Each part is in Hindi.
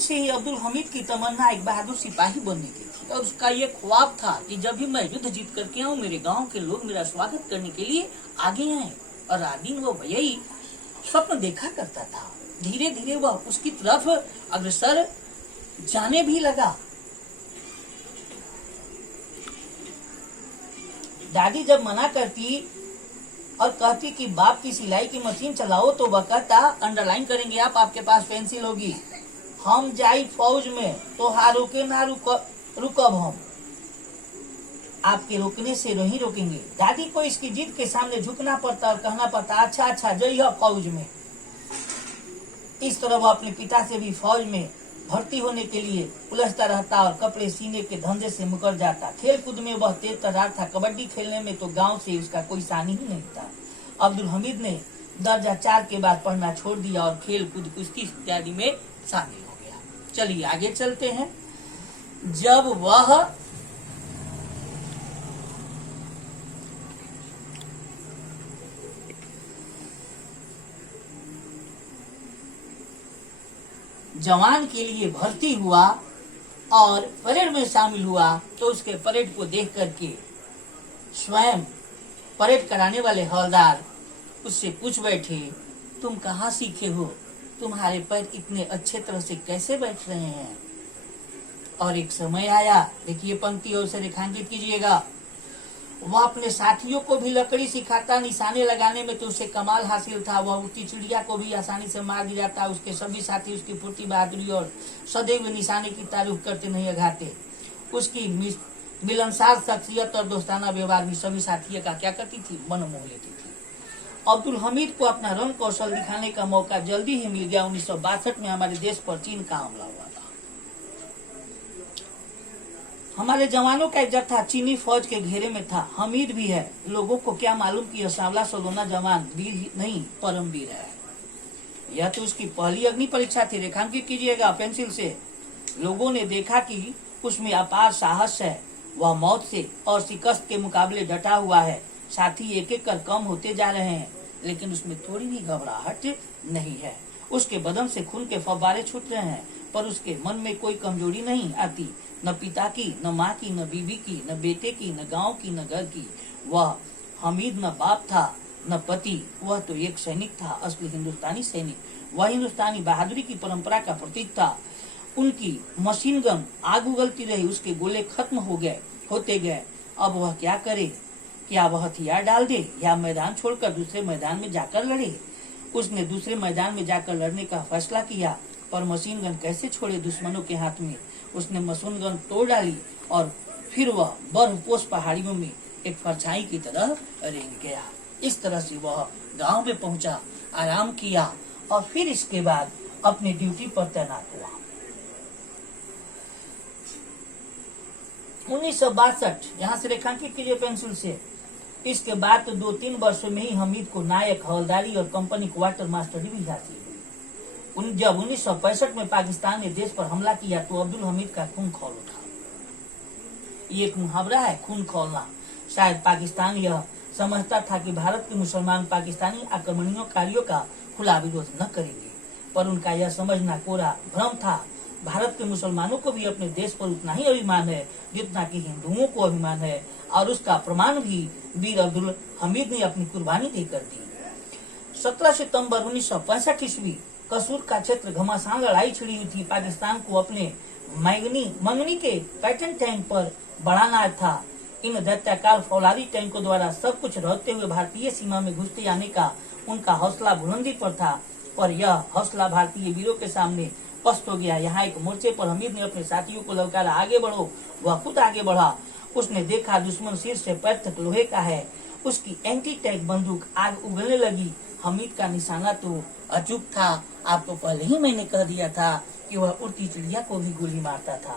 से ही अब्दुल हमीद की तमन्ना एक बहादुर सिपाही बनने की थी और उसका ये ख्वाब था कि जब भी मैं युद्ध जीत करके आऊं मेरे गांव के लोग मेरा स्वागत करने के लिए आगे आए। और रात दिन वो यही स्वप्न देखा करता था। धीरे धीरे वह उसकी तरफ अग्रसर जाने भी लगा। दादी जब मना करती और कहती कि बाप की सिलाई की मशीन चलाओ तो वह कहता, अंडरलाइन करेंगे आप, आपके पास पेंसिल होगी, हम जाई फौज में तो हारू के ना रुकब हम, आपके रोकने से नहीं रोकेंगे। दादी को इसकी जिद के सामने झुकना पड़ता और कहना पड़ता, अच्छा अच्छा जइह फौज में। इस तरह वह अपने पिता से भी फौज में भर्ती होने के लिए उलझता रहता और कपड़े सीने के धंधे से मुकर जाता। खेल कूद में वह तेज तर्रार था। कबड्डी खेलने में तो गांव से उसका कोई सानी ही नहीं था। अब्दुल हमीद ने दर्जा 4 के बाद पढ़ना छोड़ दिया और खेल कूद कुश्ती इत्यादि में शामिल हो गया। चलिए आगे चलते हैं। जब वह जवान के लिए भर्ती हुआ और परेड में शामिल हुआ तो उसके परेड को देख करके स्वयं परेड कराने वाले हवलदार उससे पूछ बैठे, तुम कहाँ सीखे हो, तुम्हारे पैर इतने अच्छे तरह से कैसे बैठ रहे हैं। और एक समय आया, देखिए पंक्ति और से रेखांकित कीजिएगा, वह अपने साथियों को भी लकड़ी सिखाता, निशाने लगाने में तो उसे कमाल हासिल था। वह उड़ती चिड़िया को भी आसानी से मार गिराता। उसके सभी साथी उसकी फुर्ती, बहादुरी और सदैव निशाने की तारीफ करते नहीं अघाते। उसकी मिलनसार शख्सियत और दोस्ताना व्यवहार भी सभी साथियों का क्या करती थी, मन मोह लेती थी। अब्दुल हमीद को अपना रंग कौशल दिखाने का मौका जल्दी ही मिल गया। 1962 में हमारे देश पर चीन का हमला हुआ था। हमारे जवानों का एक जत्था चीनी फौज के घेरे में था। हमीद भी है। लोगों को क्या मालूम कि यह सांवला सलोना जवान वीर नहीं परमवीर है। यह तो उसकी पहली अग्नि परीक्षा थी। रेखांकित कीजिएगा पेंसिल से। लोगों ने देखा कि उसमें अपार साहस है। वह मौत से और शिकस्त के मुकाबले डटा हुआ है। साथी एक एक कर कम होते जा रहे हैं, लेकिन उसमें थोड़ी भी घबराहट नहीं है। उसके बदन से खून के फव्वारे छूट रहे हैं, पर उसके मन में कोई कमजोरी नहीं आती, न पिता की, न माँ की, न बीबी की, न बेटे की, न गांव की, न घर की। वह हमीद न बाप था न पति, वह तो एक सैनिक था, असली हिंदुस्तानी सैनिक। वह हिंदुस्तानी बहादुरी की परंपरा का प्रतीक था। उनकी मशीन गन आग उगलती रही, उसके गोले खत्म होते गए। अब वह क्या करे? क्या वह हथियार डाल दे या मैदान छोड़कर दूसरे मैदान में जाकर लड़े? उसने दूसरे मैदान में जाकर लड़ने का फैसला किया, पर मशीन गन कैसे छोड़े दुश्मनों के हाथ में। उसने मशीन गन तोड़ डाली और फिर वह बर्फपोश पहाड़ियों में एक परछाई की तरह रेंग गया। इस तरह से वह गांव में पहुंचा, आराम किया और फिर इसके बाद अपनी ड्यूटी पर तैनात हुआ। 1962, यहाँ से रेखांकित कीजिए पेंसिल से। इसके बाद तो 2-3 वर्षों में ही हमीद को नायक, हवलदारी और कंपनी क्वार्टर मास्टरी भी हासिल हुई। जब 1965 में पाकिस्तान ने देश पर हमला किया तो अब्दुल हमीद का खून खौल उठा। ये एक मुहावरा है, खून खौलना। शायद पाकिस्तान यह समझता था कि भारत के मुसलमान पाकिस्तानी आक्रमणकारियों का खुला विरोध न करेंगे, पर उनका यह समझना कोरा भ्रम था। भारत के मुसलमानों को भी अपने देश पर उतना ही अभिमान है जितना कि हिंदुओं को अभिमान है, और उसका प्रमाण भी वीर अब्दुल हमीद ने अपनी कुर्बानी देकर दी। 17 सितंबर 1965 ईस्वी कसूर का क्षेत्र घमासान लड़ाई छिड़ी हुई थी। पाकिस्तान को अपने मंगनी के पैटर्न टैंक पर बढ़ाना था। इन दैत्याकार फौलादी टैंकों द्वारा सब कुछ रहते हुए भारतीय सीमा में घुसते आने का उनका हौसला बुलंदी पर था, पर यह हौसला भारतीय वीरों के सामने पस्त हो गया। यहाँ एक मोर्चे पर हमीद ने अपने साथियों को ललकारा, आगे बढ़ो। वह खुद आगे बढ़ा। उसने देखा दुश्मन सिर से पैर तक लोहे का है। उसकी एंटी टैंक बंदूक आग उगलने लगी। हमीद का निशाना तो अचूक था। आपको पहले ही मैंने कह दिया था कि वह उड़ती चिड़िया को भी गोली मारता था।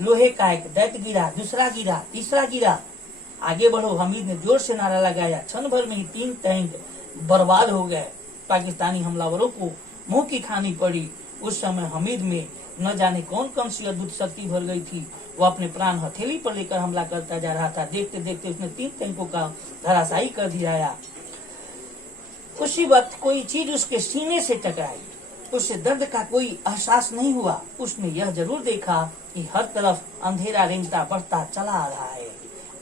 लोहे का एक दैत्य गिरा, दूसरा गिरा, तीसरा गिरा। आगे बढ़ो, हमीद ने जोर से नारा लगाया। क्षण भर में ही 3 टैंक बर्बाद हो गए। पाकिस्तानी हमलावरों को मुंह की खानी पड़ी। उस समय हमीद में न जाने कौन कौन सी अद्भुत शक्ति भर गई थी। वह अपने प्राण हथेली पर लेकर हमला करता जा रहा था। देखते देखते उसने 3 टैंकों का धराशायी कर दिया। उसी वक्त कोई चीज उसके सीने से टकराई। उसे दर्द का कोई एहसास नहीं हुआ। उसने यह जरूर देखा कि हर तरफ अंधेरा रेंगता बढ़ता चला आ रहा है।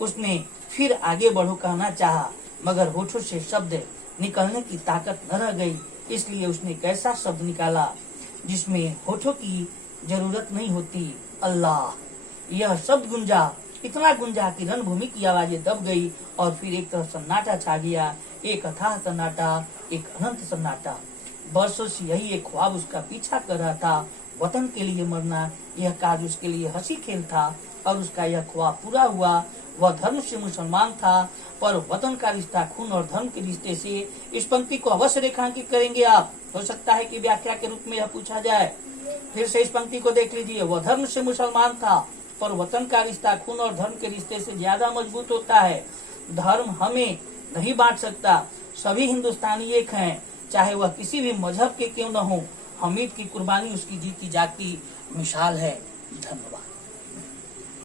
उसने फिर आगे बढ़ो कहना चाहा, मगर होठों से शब्द निकलने की ताकत न रह गई। इसलिए उसने एक ऐसा शब्द निकाला जिसमें होठों की जरूरत नहीं होती, अल्लाह। यह शब्द गुंजा, इतना गुंजा कि रणभूमि की आवाजें दब गई और फिर एक तरफ सन्नाटा छा गया, एक अथाह सन्नाटा, एक अनंत सन्नाटा। बरसों से यही एक ख्वाब उसका पीछा कर रहा था, वतन के लिए मरना। यह कार्य उसके लिए हंसी खेल था और उसका यह ख्वाब पूरा हुआ। वह धर्म से मुसलमान था, पर वतन का रिश्ता खून और धर्म के रिश्ते से। इस पंक्ति को अवश्य रेखांकित करेंगे आप। हो सकता है कि व्याख्या के रूप में यह पूछा जाए। फिर से इस पंक्ति को देख लीजिए। वह धर्म से मुसलमान था, पर वतन का रिश्ता खून और धर्म के रिश्ते से ज्यादा मजबूत होता है। धर्म हमें नहीं बांट सकता। सभी हिंदुस्तानी एक हैं, चाहे वह किसी भी मजहब के क्यों न हो। हमीद की कुर्बानी उसकी जीती जागती मिसाल है। धन्यवाद।